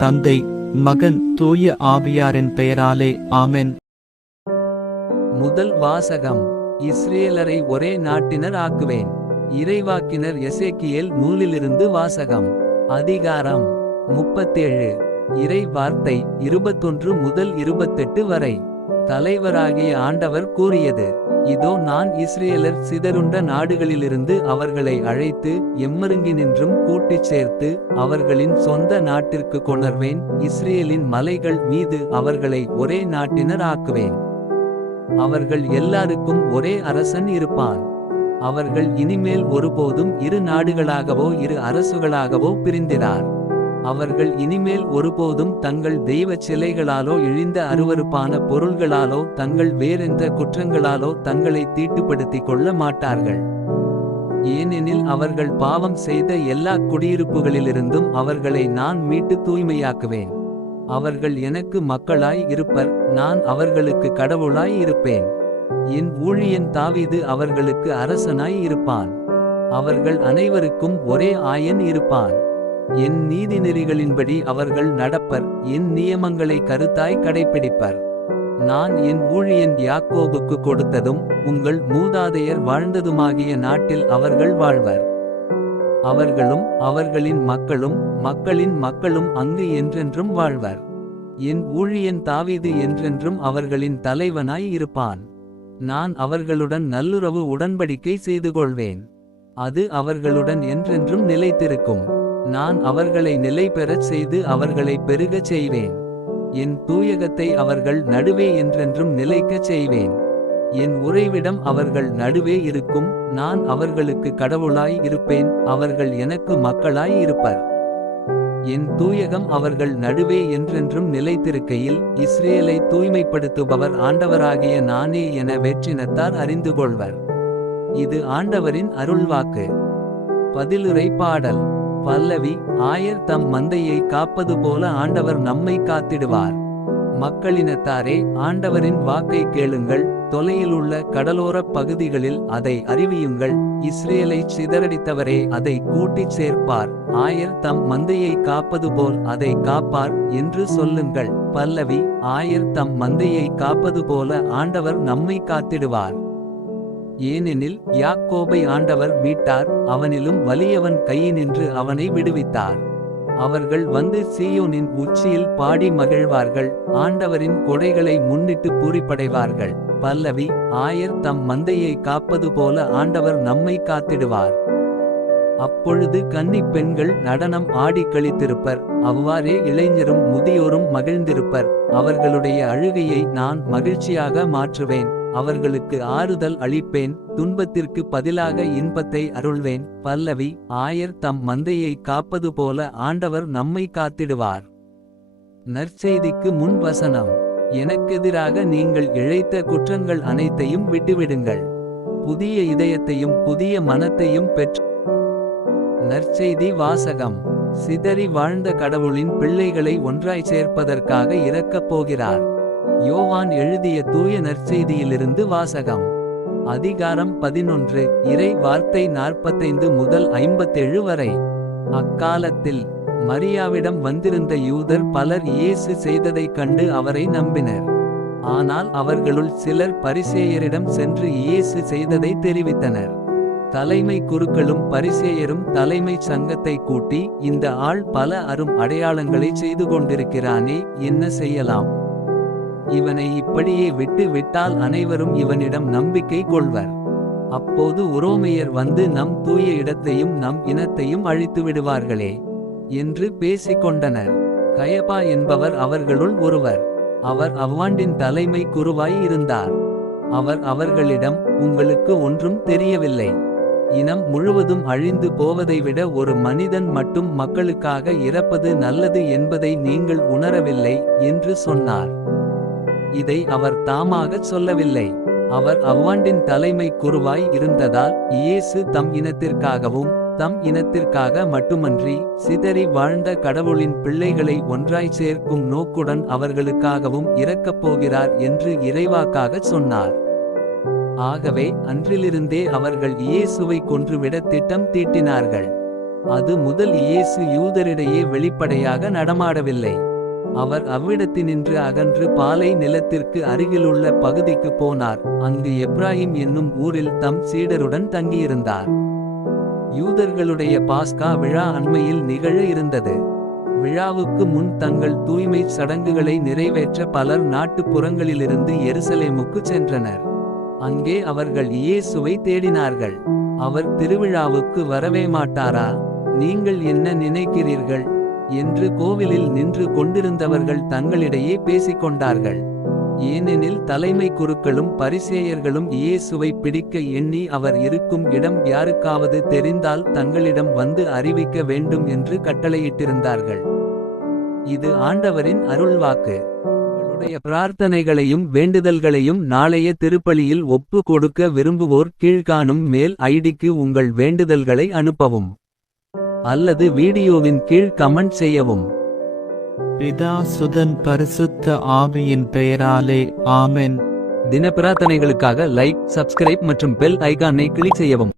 தந்தை, மகன், தூய ஆவியாரின் பெயராலே ஆமென். முதல் வாசகம். இஸ்ரேலரை ஒரே நாட்டினர் ஆக்குவேன். இறைவாக்கினர் எசேக்கியேல் நூலிலிருந்து வாசகம். அதிகாரம் 37. இறை வார்த்தை 21 முதல் 28 வரை. தலைவராகிய ஆண்டவர் கூறியது: இதோ, நான் இஸ்ரேலர் சிதறுண்ட நாடுகளிலிருந்து அவர்களை அழைத்து எம்மருங்கினின்றும் கூட்டிச் சேர்த்து அவர்களின் சொந்த நாட்டிற்கு கொணர்வேன். இஸ்ரேலின் மலைகள் மீது அவர்களை ஒரே நாட்டினர் ஆக்குவேன். அவர்கள் எல்லாருக்கும் ஒரே அரசன் இருப்பான். அவர்கள் இனிமேல் ஒருபோதும் இரு நாடுகளாகவோ இரு அரசுகளாகவோ பிரிந்திரார். அவர்கள் இனிமேல் ஒருபோதும் தங்கள் தெய்வச் சிலைகளாலோ இழிந்த அருவருப்பான பொருள்களாலோ தங்கள் வேறெந்த குற்றங்களாலோ தங்களை தீட்டுப்படுத்திக் கொள்ள மாட்டார்கள். ஏனெனில் அவர்கள் பாவம் செய்த எல்லா குடியிருப்புகளிலிருந்தும் அவர்களை நான் மீட்டு தூய்மையாக்குவேன். அவர்கள் எனக்கு மக்களாய் இருப்பர், நான் அவர்களுக்கு கடவுளாய் இருப்பேன். என் ஊழியன் தாவீது அவர்களுக்கு அரசனாய் இருப்பான். அவர்கள் அனைவருக்கும் ஒரே ஆயன் இருப்பான். என் நீதிநெறிகளின்படி அவர்கள் நடப்பர், என் நியமங்களை கருத்தாய் கடைப்பிடிப்பர். நான் என் ஊழியன் யாக்கோபுக்கு கொடுத்ததும் உங்கள் மூதாதையர் வாழ்ந்ததுமாகிய நாட்டில் அவர்கள் வாழ்வர். அவர்களும் அவர்களின் மக்களும் மக்களின் மக்களும் அங்கு என்றென்றும் வாழ்வர். என் ஊழியன் தாவீது என்றென்றும் அவர்களின் தலைவனாய் இருப்பான். நான் அவர்களுடன் நல்லுறவு உடன்படிக்கை செய்து கொள்வேன். அது அவர்களுடன் என்றென்றும் நிலைத்திருக்கும். நான் அவர்களை நிலை பெறச் செய்து அவர்களை பெருகச் செய்வேன். என் தூயகத்தை அவர்கள் நடுவே என்றென்றும் நிலைக்கச் செய்வேன். என் உறைவிடம் அவர்கள் நடுவே இருக்கும். நான் அவர்களுக்கு கடவுளாய் இருப்பேன், அவர்கள் எனக்கு மக்களாய் இருப்பர். என் தூயகம் அவர்கள் நடுவே என்றென்றும் நிலைத்திருக்கையில் இஸ்ரேலை தூய்மைப்படுத்துபவர் ஆண்டவராகிய நானே என வேற்றினத்தார் அறிந்து கொள்வர். இது ஆண்டவரின் அருள்வாக்கு. பதிலுரை பாடல். பல்லவி. ஆயர் தம் மந்தையை காப்பது போல ஆண்டவர் நம்மை காத்திடுவார். மக்களினத்தாரே, ஆண்டவரின் வாக்கை கேளுங்கள். தொலையிலுள்ள கடலோரப் பகுதிகளில் அதை அறிவியுங்கள். இஸ்ரேலை சிதறடித்தவரே, அதை கூட்டிச் சேர்ப்பார். ஆயர் தம் மந்தையை காப்பது போல் அதை காப்பார் என்று சொல்லுங்கள். பல்லவி. ஆயர் தம் மந்தையை காப்பது போல ஆண்டவர் நம்மை காத்திடுவார். ஏனெனில் யாக்கோபை ஆண்டவர் மீட்டார், அவனிலும் வலியவன் கையினின்று அவனை விடுவித்தார். அவர்கள் வந்து சீயோனின் உச்சியில் பாடி மகிழ்வார்கள், ஆண்டவரின் கொடைகளை முன்னிட்டு பூரிப்படைவார்கள். பல்லவி. ஆயர் தம் மந்தையை காப்பது போல ஆண்டவர் நம்மை காத்திடுவார். அப்பொழுது கன்னிப் பெண்கள் நடனம் ஆடி களித்திருப்பர், அவ்வாறே இளைஞரும் முதியோரும் மகிழ்ந்திருப்பர். அவர்களுடைய அழுகையை நான் மகிழ்ச்சியாக மாற்றுவேன், அவர்களுக்கு ஆறுதல் அளிப்பேன், துன்பத்திற்கு பதிலாக இன்பத்தை அருள்வேன். பல்லவி. ஆயர் தம் மந்தையை காப்பது போல ஆண்டவர் நம்மை காத்திடுவார். நற்செய்திக்கு முன் வசனம். எனக்கெதிராக நீங்கள் இழைத்த குற்றங்கள் அனைத்தையும் விட்டுவிடுங்கள். புதிய இதயத்தையும் புதிய மனத்தையும் பெற்று. நற்செய்தி வாசகம். சிதறி வாழ்ந்த கடவுளின் பிள்ளைகளை ஒன்றாய் சேர்ப்பதற்காக இறக்கப் போகிறார். யோவான் எழுதிய தூய நற்செய்தியிலிருந்து வாசகம். அதிகாரம் 11. இறை வார்த்தை 45 முதல் 57 வரை. அக்காலத்தில் மரியாவிடம் வந்திருந்த யூதர் பலர் இயேசு செய்ததைக் கண்டு அவரை நம்பினர். ஆனால் அவர்களுள் சிலர் பரிசேயரிடம் சென்று இயேசு செய்ததை தெரிவித்தனர். தலைமை குருக்களும் பரிசேயரும் தலைமைச் சங்கத்தை கூட்டி, இந்த ஆள் பல அரும் அடையாளங்களை செய்து கொண்டிருக்கிறானே, என்ன செய்யலாம்? இவனை இப்படியே விட்டு விட்டால் அனைவரும் இவனிடம் நம்பிக்கை கொள்வர். அப்போது உரோமையர் வந்து நம் தூய இடத்தையும் நம் இனத்தையும் அழித்து விடுவார்களே என்று பேசிக்கொண்டனர். கயபா என்பவர் அவர்களுள் ஒருவர். அவர் அவ்வாண்டின் தலைமை குருவாய் இருந்தார். அவர் அவர்களிடம், உங்களுக்கு ஒன்றும் தெரியவில்லை. இனம் முழுவதும் அழிந்து போவதை விட ஒரு மனிதன் மட்டும் மக்களுக்காக இறப்பது நல்லது என்பதை நீங்கள் உணரவில்லை என்று சொன்னார். இதை அவர் தாமாகச் சொல்லவில்லை. அவர் அவ்வாண்டின் தலைமை குருவாய் இருந்ததால் இயேசு தம் இனத்திற்காகவும் தம் இனத்திற்காக மட்டுமன்றி சிதறி வாழ்ந்த கடவுளின் பிள்ளைகளை ஒன்றாய் சேர்க்கும் நோக்குடன் அவர்களுக்காகவும் இரக்கப் போகிறார் என்று இறைவாக்காகச் சொன்னார். ஆகவே அன்றிலிருந்தே அவர்கள் இயேசுவை கொன்றுவிட திட்டம் தீட்டினார்கள். அது முதல் இயேசு யூதரிடையே வெளிப்படையாக நடமாடவில்லை. அவர் அவ்விடத்தினின்று அகன்று பாலை நிலத்திற்கு அருகிலுள்ள பகுதிக்கு போனார். அங்கு எப்ராயிம் என்னும் ஊரில் தம் சீடருடன் தங்கியிருந்தார். யூதர்களுடைய பாஸ்கா விழா அண்மையில் நிகழ இருந்தது. விழாவுக்கு முன் தங்கள் தூய்மை சடங்குகளை நிறைவேற்ற பலர் நாட்டுப்புறங்களிலிருந்து எருசலேமுக்கு சென்றனர். அங்கே அவர்கள் இயேசுவை தேடினார்கள். அவர் திருவிழாவுக்கு வரவே மாட்டாரா? நீங்கள் என்ன நினைக்கிறீர்கள் என்று கோவிலில் நின்று கொண்டிருந்தவர்கள் தங்களிடையே பேசிக்கொண்டார்கள். ஏனெனில் தலைமை குருக்களும் பரிசேயர்களும் இயேசுவை பிடிக்க எண்ணி அவர் இருக்கும் இடம் யாருக்காவது தெரிந்தால் தங்களிடம் வந்து அறிவிக்க வேண்டும் என்று கட்டளையிட்டிருந்தார்கள். இது ஆண்டவரின் அருள்வாக்கு. உங்களுடைய பிரார்த்தனைகளையும் வேண்டுதல்களையும் நாளைய திருப்பலியில் ஒப்பு கொடுக்க விரும்புவோர் கீழ்காணும் மெயில் ஐடிக்கு உங்கள் வேண்டுதல்களை அனுப்பவும் அல்லது வீடியோவின் கீழ் கமெண்ட் செய்யவும். பிதா சுதன் பரிசுத்த ஆவியின் பெயராலே ஆமென். தின பிரார்த்தனைகளுக்காக லைக், சப்ஸ்கிரைப் மற்றும் பெல் ஐகானை கிளிக் செய்யவும்.